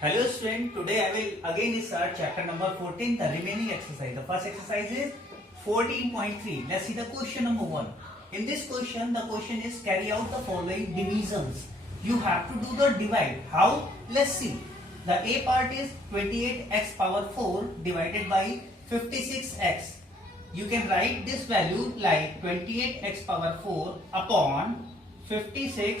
Hello student, today I will again start chapter number 14, the remaining exercise. The first exercise is 14.3. Let's see the question number 1. In this question, the question is carry out the following divisions. You have to do the divide. How? Let's see. The A part is 28x power 4 divided by 56x. You can write this value like 28x power 4 upon 56x.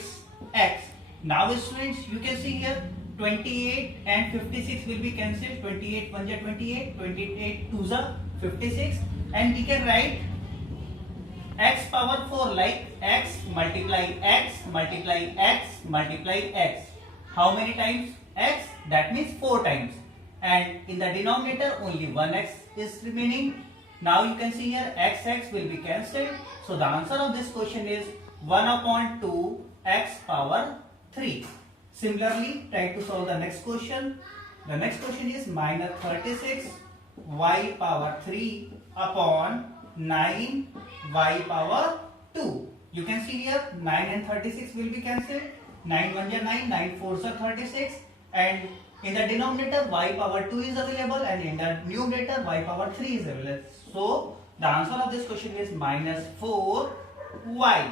Now students, you can see here 28 and 56 will be cancelled. 28 1 ja 28, 28 2 ja 56, and we can write x power 4 like x multiply x multiply x multiply x. How many times x? That means 4 times. And in the denominator only one x is remaining. Now you can see here x will be cancelled. So the answer of this question is 1 upon 2 x power 3. Similarly, try to solve the next question. The next question is minus 36 y power 3 upon 9 y power 2. You can see here 9 and 36 will be cancelled. 9 1 ja 9, 9 4 ja 36, and in the denominator y power 2 is available, and in the numerator y power 3 is available. So the answer of this question is minus 4y.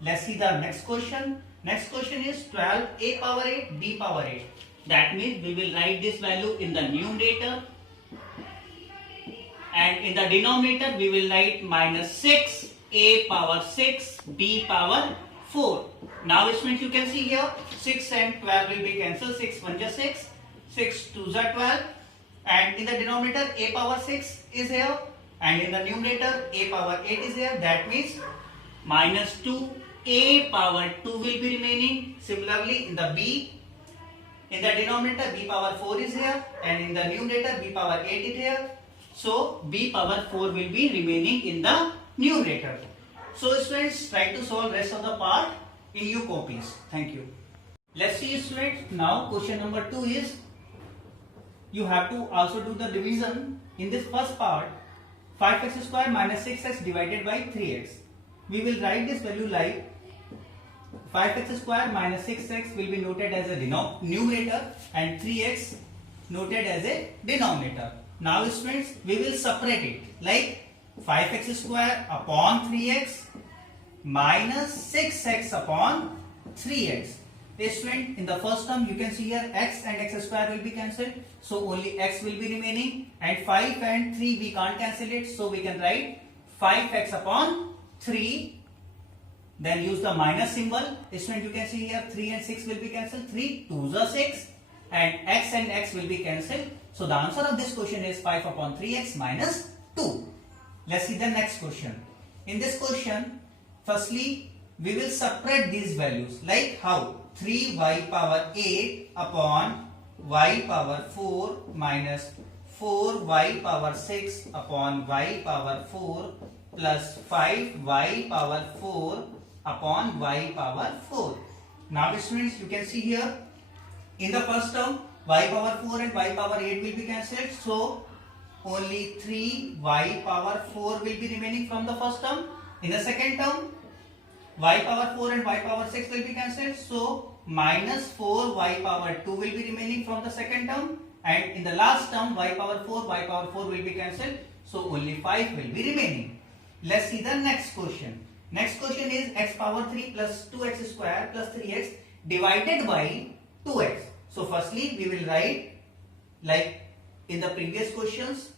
Let's see the next question. Next question is 12a power 8 b power 8. That means we will write this value in the numerator, and in the denominator we will write minus 6a power 6 b power 4. Now students, you can see here 6 and 12 will be cancelled. 6 1 ja 6, 6 2 ja 12, and in the denominator a power 6 is here, and in the numerator a power 8 is here. That means minus 2 a power 2 will be remaining. Similarly, in the b, in the denominator b power 4 is here, and in the numerator b power 8 is here. So b power 4 will be remaining in the numerator. So students, try to solve rest of the part in your copies. Thank you. Let's see students. Now question number 2 is you have to also do the division. In this first part, 5x square minus 6x divided by 3x. We will write this value like 5x square minus 6x will be noted as a numerator, and 3x noted as a denominator. Now students, we will separate it like 5x square upon 3x minus 6x upon 3x. Student, in the first term you can see here x and x square will be cancelled, so only x will be remaining, and 5 and 3 we can't cancel it, so we can write 5x upon 3. Then use the minus symbol. Student, you can see here 3 and 6 will be cancelled. 3 2 ja 6, and x will be cancelled. So the answer of this question is 5 upon 3x minus 2. Let's see the next question. In this question, firstly we will separate these values like how? 3y power 8 upon y power 4 minus 4y power 6 upon y power 4 plus 5y power 4 upon y power 4. Now students, you can see here in the first term y power 4 and y power 8 will be cancelled, so only 3y power 4 will be remaining from the first term. In the second term, y power 4 and y power 6 will be cancelled, so minus 4y power 2 will be remaining from the second term, and in the last term y power 4 will be cancelled, so only 5 will be remaining. Let's see the next question. Next question is x power 3 plus 2x square plus 3x divided by 2x. So firstly we will write like in the previous questions,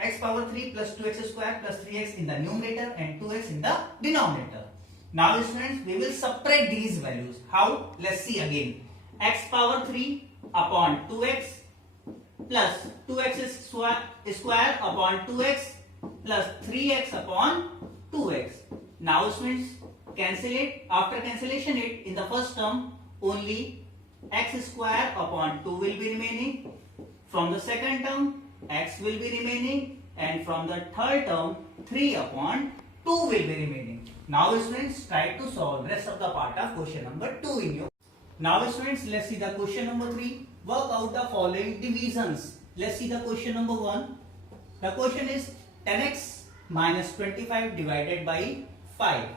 x power 3 plus 2x square plus 3x in the numerator and 2x in the denominator. Now students, we will separate these values. How? Let's see again. X power 3 upon 2x plus 2x square upon 2x plus 3x upon 2x. Now students, cancel it. After cancellation it, in the first term only x square upon 2 will be remaining. From the second term x will be remaining, and from the third term 3 upon 2 will be remaining. Now students, try to solve rest of the part of question number 2 in your. Now students, let's see the question number 3. Work out the following divisions. Let's see the question number 1. The question is 10x minus 25 divided by 5.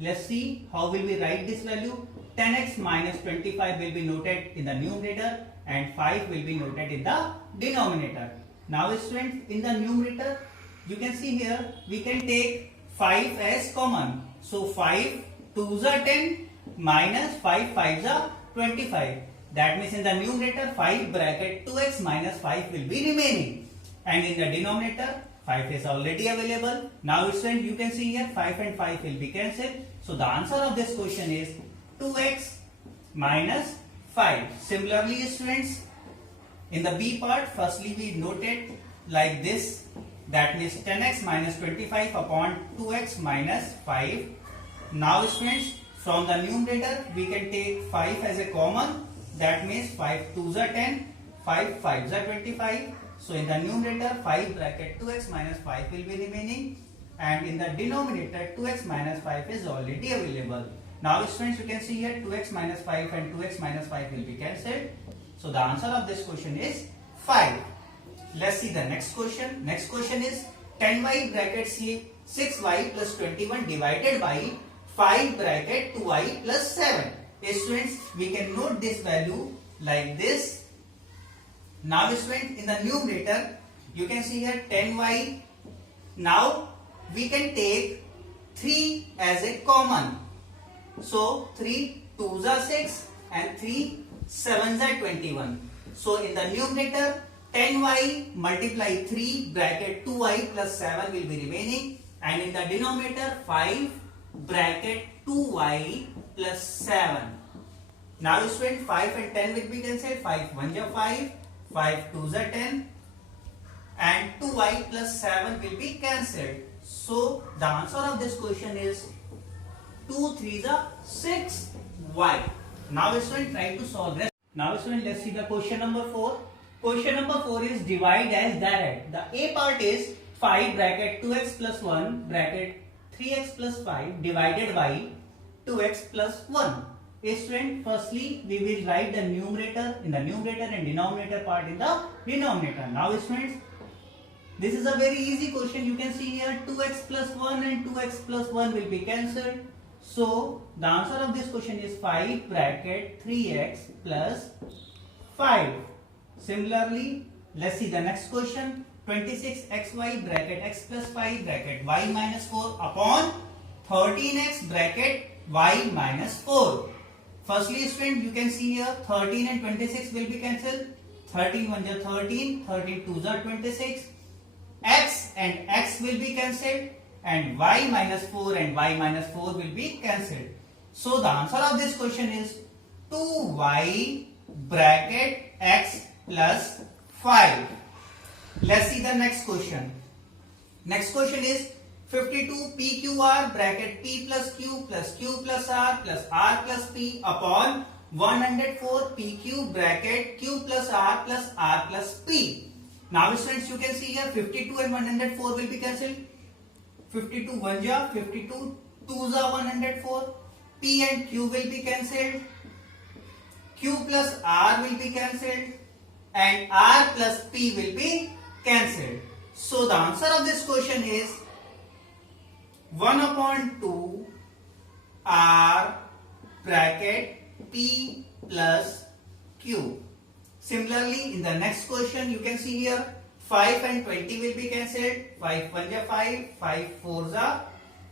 Let's see how will we write this value. 10x minus 25 will be noted in the numerator, and 5 will be noted in the denominator. Now students, in the numerator, you can see here, we can take 5 as common. So 5 2s are 10 minus 5 5s are 25. That means in the numerator 5 bracket 2x minus 5 will be remaining. And in the denominator 5 is already available. Now students, you can see here 5 and 5 will be cancelled. So the answer of this question is 2x minus 5. Similarly students, in the B part, firstly we noted like this. That means 10x minus 25 upon 2x minus 5. Now students, from the numerator we can take 5 as a common. That means 5 2s are 10, 5 5s are 25. So in the numerator 5 bracket 2x minus 5 will be remaining, and in the denominator 2x minus 5 is already available. Now students, you can see here 2x minus 5 and 2x minus 5 will be cancelled. So the answer of this question is 5. Let's see the next question. Next question is 10y bracket 6y plus 21 divided by 5 bracket 2y plus 7. Students, we can note this value like this. Now students, in the numerator you can see here 10y. Now we can take 3 as a common. So 3 2s are 6 and 3 7s are 21. So in the numerator 10y multiply 3 bracket 2y plus 7 will be remaining, and in the denominator 5 bracket 2y plus 7. Now student, 5 and 10 will be cancelled. 5 1s are 5, 5 2s are 10, and 2y plus 7 will be cancelled. So the answer of this question is 2 3s are 6y. Now student, try to solve this. Now student, let's see the question number 4. Question number 4 is divide as direct. The A part is 5 bracket 2x plus 1 bracket 3x plus 5 divided by 2x plus 1. Student, firstly we will write the numerator in the numerator and denominator part in the denominator. Now students, this is a very easy question. You can see here 2x plus 1 and 2x plus 1 will be cancelled. So the answer of this question is 5 bracket 3x plus 5. Similarly, let's see the next question. 26xy bracket x plus 5 bracket y minus 4 upon 13x bracket y minus 4. Firstly student, you can see here 13 and 26 will be cancelled. 13 1s are 13, 13 2s are 26. X and x will be cancelled, and y minus 4 and y minus 4 will be cancelled. So the answer of this question is 2y bracket x plus 5. Let's see the next question. Next question is 52 PQR bracket P plus Q plus R plus P upon 104 PQ bracket Q plus R plus P. Now students, you can see here 52 and 104 will be cancelled. 52 1s are 52, 2s are 104. P and Q will be cancelled. Q plus R will be cancelled, and R plus P will be cancelled. So the answer of this question is 1 upon 2 R bracket P plus Q. Similarly, in the next question, you can see here 5 and 20 will be cancelled. 5 1s are 5, 5 4s are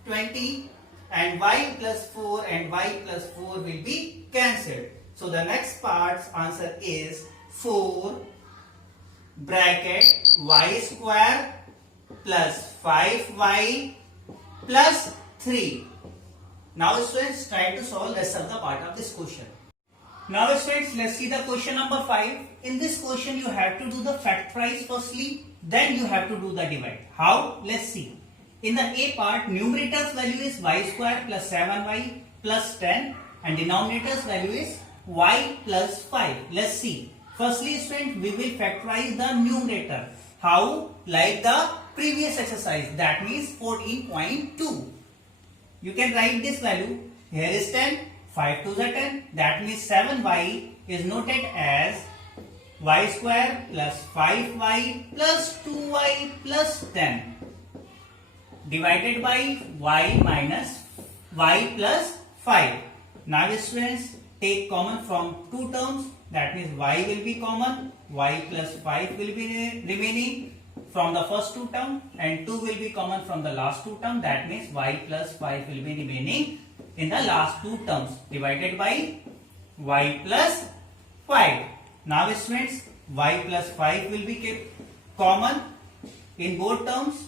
20, and y plus 4 and y plus 4 will be cancelled. So the next part's answer is 4 bracket y square plus 5y plus 3. Now students, try to solve rest of the part of this question. Now students, let's see the question number 5. In this question you have to do the factorize firstly, then you have to do the divide. How? Let's see. In the A part, numerator's value is y square plus 7y plus 10, and denominator's value is y plus 5. Let's see. Firstly student, we will factorize the numerator. How? Like the previous exercise, that means 14.2. You can write this value. Here is 10, 5 2s are 10. That means 7y is noted as y square plus 5y plus 2y plus 10 divided by y minus y plus 5. Now students, take common from two terms. That means y will be common. Y plus 5 will be remaining from the first two term, and 2 will be common from the last two term. That means y plus 5 will be remaining in the last two terms, divided by y plus 5. Now students, y plus 5 will be kept common in both terms.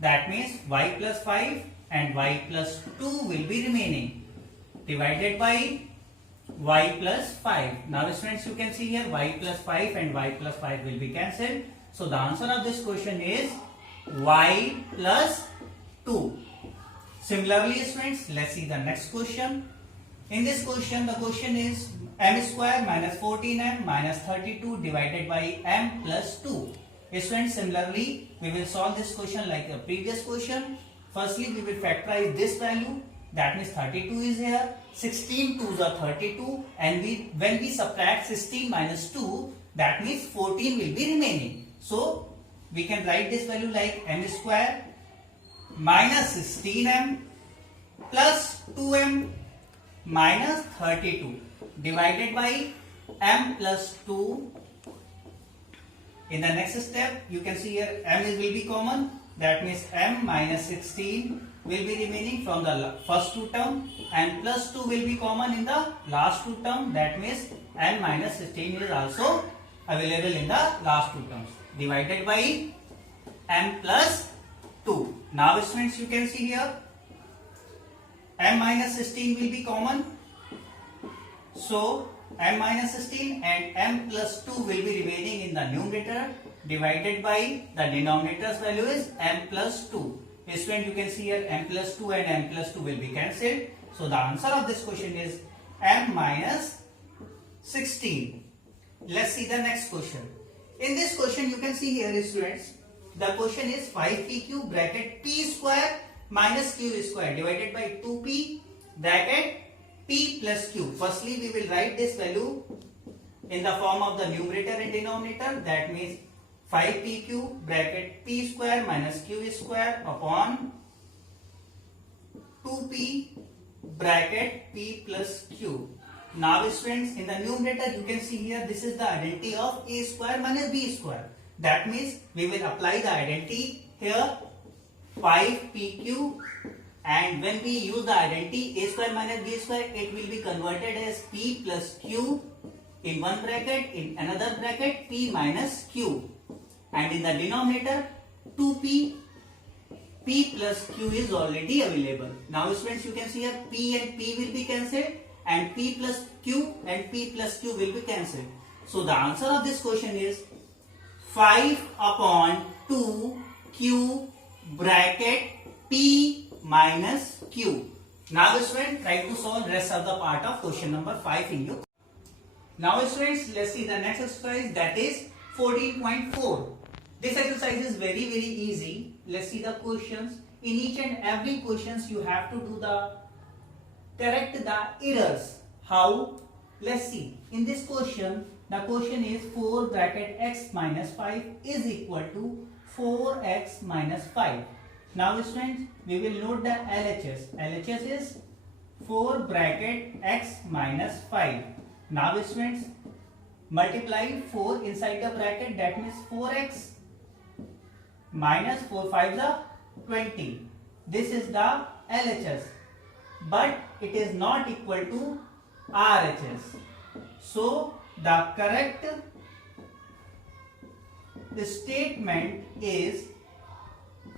That means y plus 5 and y plus 2 will be remaining, divided by y plus 5. Now students, you can see here y plus 5 and y plus 5 will be cancelled. So the answer of this question is y plus 2. Similarly students, let's see the next question. In this question, the question is m square minus 14m minus 32 divided by m plus 2. Students, similarly, we will solve this question like the previous question. Firstly, we will factorize this value. That means 32 is here. 16 2s are 32, and when we subtract 16 minus 2, that means 14 will be remaining. So we can write this value like m square minus 16m plus 2m minus 32 divided by m plus 2. In the next step, you can see here m will be common. That means m minus 16 will be remaining from the first two term, and plus 2 will be common in the last two term. That means m minus 16 is also available in the last two terms, divided by m plus 2. Now students, you can see here m minus 16 will be common. So m minus 16 and m plus 2 will be remaining in the numerator, divided by the denominator's value is m plus 2. Student, you can see here m plus 2 and m plus 2 will be cancelled. So the answer of this question is m minus 16. Let's see the next question. In this question, you can see here students, the question is 5pq bracket p square minus q square divided by 2p bracket p plus q. Firstly, we will write this value in the form of the numerator and denominator. That means 5pq bracket p square minus q square upon 2p bracket p plus q. Now students, in the numerator you can see here this is the identity of a square minus b square. That means we will apply the identity here 5pq, and when we use the identity a square minus b square, it will be converted as p plus q in one bracket, in another bracket p minus q, and in the denominator 2p, p plus q is already available. Now students, you can see here p and p will be cancelled, and p plus q and p plus q will be cancelled. So the answer of this question is 5 upon 2 q bracket p minus q. Now students, try to solve rest of the part of question number 5 in you. Now students, let's see the next exercise, that is 14.4. This exercise is very easy. Let's see the questions. In each and every questions you have to do the correct the errors. How? Let's see. In this question, the question is 4 bracket x minus 5 is equal to 4x minus 5. Now students, we will note the LHS. LHS is 4 bracket x minus 5. Now students, multiply 4 inside the bracket, that means 4x minus 4 5s are 20. This is the LHS, but it is not equal to RHS. So the correct statement is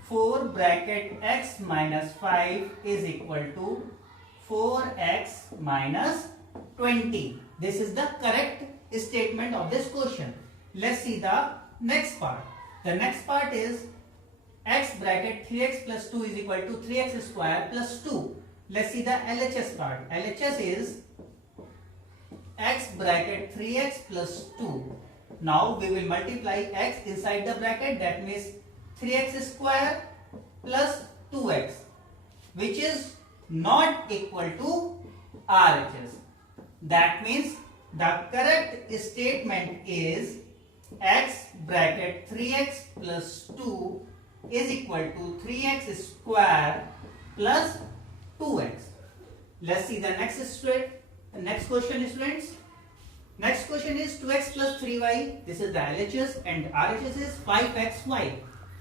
4 bracket x minus 5 is equal to 4x minus 20. This is the correct statement of this question. Let's see the next part. The next part is x bracket 3x plus 2 is equal to 3x square plus 2. Let's see the LHS part. LHS is x bracket 3x plus 2. Now we will multiply x inside the bracket, that means 3x square plus 2x, which is not equal to RHS. That means the correct statement is x bracket 3x plus 2 is equal to 3x square plus 2x. Let's see the next step. The next question, students. Next question is 2x plus 3y. This is the LHS and RHS is 5xy.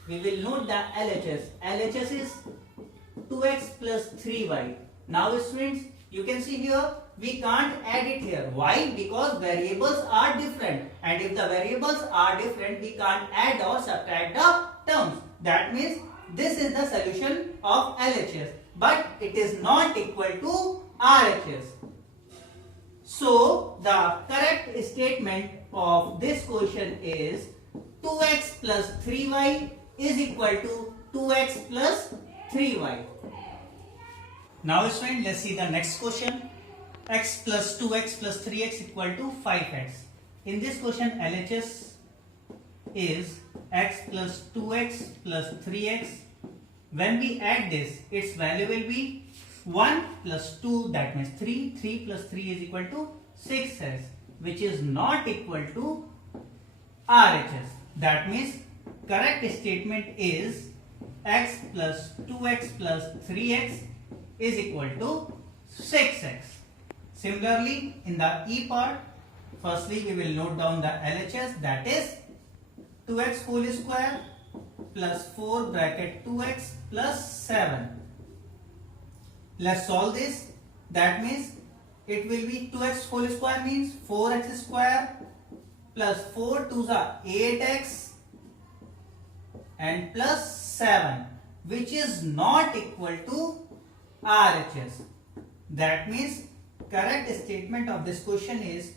We will note the LHS. LHS is 2x plus 3y. Now students, you can see here we can't add it here. Why? Because variables are different, and if the variables are different, we can't add or subtract the terms. That means this is the solution of LHS, but it is not equal to RHS. So the correct statement of this question is 2x plus 3y is equal to 2x plus 3y. Now students, let's see the next question. X plus 2x plus 3x equal to 5x. In this question, LHS is x plus 2x plus 3x. When we add this, its value will be 1 plus 2, that means 3. 3 plus 3 is equal to 6x, which is not equal to RHS. That means correct statement is x plus 2x plus 3x is equal to 6x. Similarly, in the E part, firstly we will note down the LHS, that is 2x whole square plus 4 bracket 2x plus 7. Let's solve this. That means it will be 2x whole square means 4x square plus 4 to the 8x and plus 7, which is not equal to RHS. That means correct statement of this question is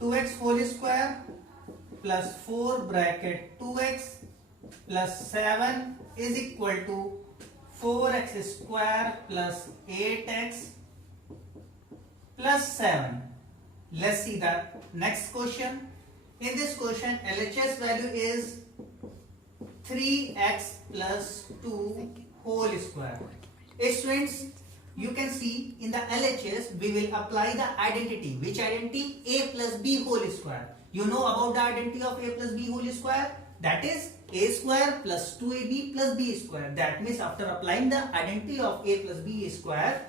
2x whole square plus 4 bracket 2x plus 7 is equal to 4x square plus 8x plus 7. Let's see the next question. In this question, LHS value is 3x plus 2 whole square. Students, you can see in the LHS we will apply the identity. Which identity? A plus b whole square. You know about the identity of a plus b whole square? That is a square plus 2ab plus b square. That means after applying the identity of a plus b square,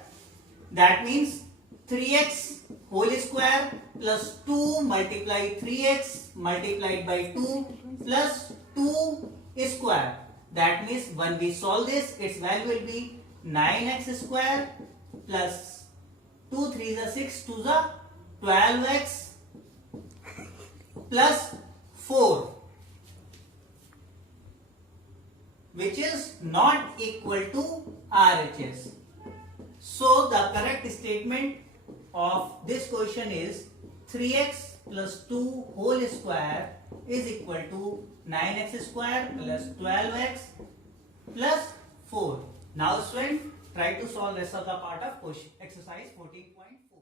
that means 3x whole square plus 2 multiply 3x multiplied by 2 plus 2 square. That means when we solve this, its value will be 9x square plus 2 3 is 6 to the 12x plus 4, which is not equal to RHS. So the correct statement of this question is 3x plus 2 whole square is equal to 9x square plus 12x plus 4. Now students, try to solve rest of the part of question exercise 14.4.